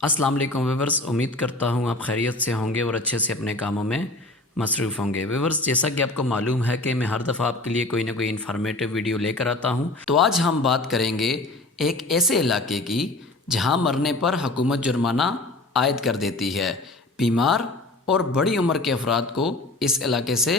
अस्सलाम वालेकुम व्यूवर्स, उम्मीद करता हूँ आप खैरियत से होंगे और अच्छे से अपने कामों में मसरूफ़ होंगे। व्यूवर्स, जैसा कि आपको मालूम है कि मैं हर दफ़ा आपके लिए कोई ना कोई इन्फॉर्मेटिव वीडियो लेकर आता हूँ। तो आज हम बात करेंगे एक ऐसे इलाके की जहाँ मरने पर हुकूमत जुर्माना आयद कर देती है। बीमार और बड़ी उम्र के अफराद को इस इलाके से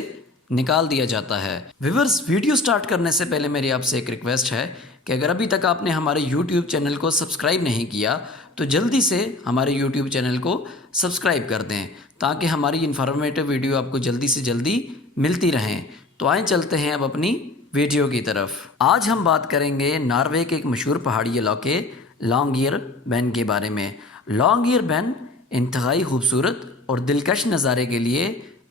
निकाल दिया जाता है। व्यूवर्स, वीडियो स्टार्ट करने से पहले मेरी आपसे एक रिक्वेस्ट है कि अगर अभी तक आपने हमारे YouTube चैनल को सब्सक्राइब नहीं किया तो जल्दी से हमारे YouTube चैनल को सब्सक्राइब कर दें ताकि हमारी इन्फॉर्मेटिव वीडियो आपको जल्दी से जल्दी मिलती रहें। तो आइए चलते हैं अब अपनी वीडियो की तरफ। आज हम बात करेंगे नॉर्वे के एक मशहूर पहाड़ी इलाके लॉन्गइयरबैन के बारे में। लॉन्गइयरबैन इंतहाई खूबसूरत और दिलकश नज़ारे के लिए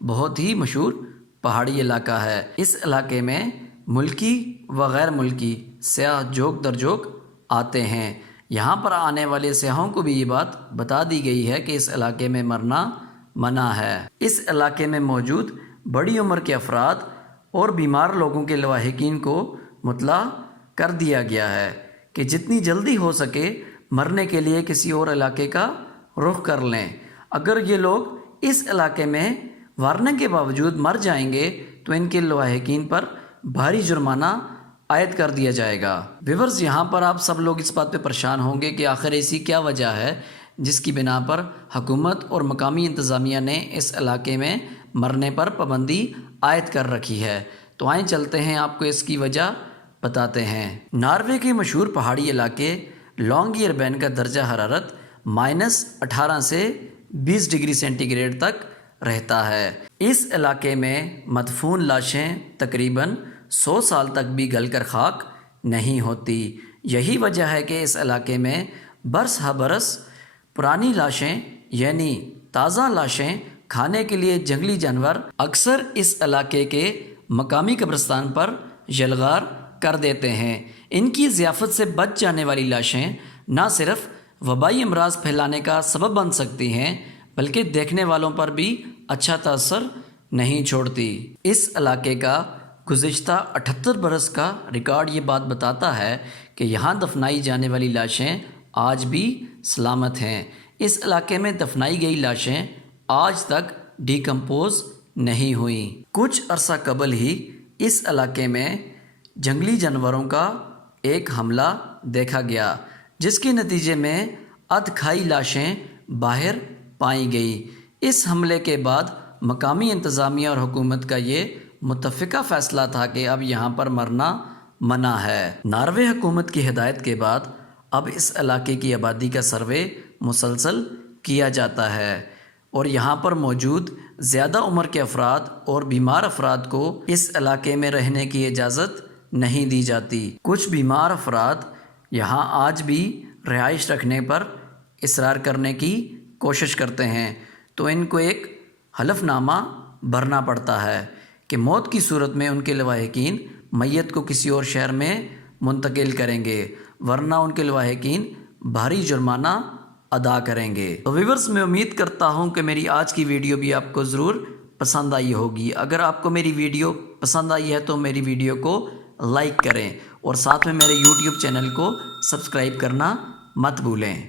बहुत ही मशहूर पहाड़ी इलाका है। इस इलाके में मुल्की व गैर मुल्की सयाह जोक दर जोक आते हैं। यहाँ पर आने वाले सयाहों को भी ये बात बता दी गई है कि इस इलाके में मरना मना है। इस इलाके में मौजूद बड़ी उम्र के अफराद और बीमार लोगों के लवाहिकीन को मुतला कर दिया गया है कि जितनी जल्दी हो सके मरने के लिए किसी और इलाके का रुख कर लें। अगर ये लोग इस इलाके में वार्निंग के बावजूद मर जाएंगे तो इनके लवाहिकीन पर भारी जुर्माना आयद कर दिया जाएगा। व्यूअर्स, यहाँ पर आप सब लोग इस बात पे परेशान होंगे कि आखिर ऐसी क्या वजह है जिसकी बिना पर हुकूमत और मकामी इंतज़ामिया ने इस इलाके में मरने पर पाबंदी आयद कर रखी है। तो आइए चलते हैं, आपको इसकी वजह बताते हैं। नॉर्वे के मशहूर पहाड़ी इलाके लॉन्गइयरबैन का दर्जा हरारत -18 से 20 डिग्री सेंटीग्रेड तक रहता है। इस इलाके में मदफून लाशें तकरीबन 100 साल तक भी गलकर खाक नहीं होती। यही वजह है कि इस इलाके में बरस हा बरस पुरानी लाशें यानी ताज़ा लाशें खाने के लिए जंगली जानवर अक्सर इस इलाके के मकामी कब्रिस्तान पर यलगार कर देते हैं। इनकी ज़ियाफ़त से बच जाने वाली लाशें न सिर्फ वबाई अमराज फैलाने का सबब बन सकती हैं बल्कि देखने वालों पर भी अच्छा तासर नहीं छोड़ती। इस इलाके का गुज़िश्ता 78 बरस का रिकॉर्ड ये बात बताता है कि यहाँ दफनाई जाने वाली लाशें आज भी सलामत हैं। इस इलाके में दफनाई गई लाशें आज तक डिकम्पोज नहीं हुई। कुछ अरसा कबल ही इस इलाके में जंगली जानवरों का एक हमला देखा गया जिसके नतीजे में अधखाई लाशें बाहर पाई गई। इस हमले के बाद मकामी इंतज़ामिया और हुकूमत का ये मुत्तफ़िका फ़ैसला था कि अब यहाँ पर मरना मना है। नॉर्वे हुकूमत की हिदायत के बाद अब इस इलाके की आबादी का सर्वे मुसलसल किया जाता है और यहाँ पर मौजूद ज़्यादा उम्र के अफराद और बीमार अफराद को इस इलाके में रहने की इजाज़त नहीं दी जाती। कुछ बीमार अफराद यहाँ आज भी रिहाइश रखने पर इसरार करने की कोशिश करते हैं तो इनको एक हलफनामा भरना पड़ता है कि मौत की सूरत में उनके लवाहिकीन मैयत को किसी और शहर में मुंतकिल करेंगे, वरना उनके लवाहिकीन भारी जुर्माना अदा करेंगे। तो व्यूअर्स, मैं उम्मीद करता हूं कि मेरी आज की वीडियो भी आपको ज़रूर पसंद आई होगी। अगर आपको मेरी वीडियो पसंद आई है तो मेरी वीडियो को लाइक करें और साथ में मेरे YouTube चैनल को सब्सक्राइब करना मत भूलें।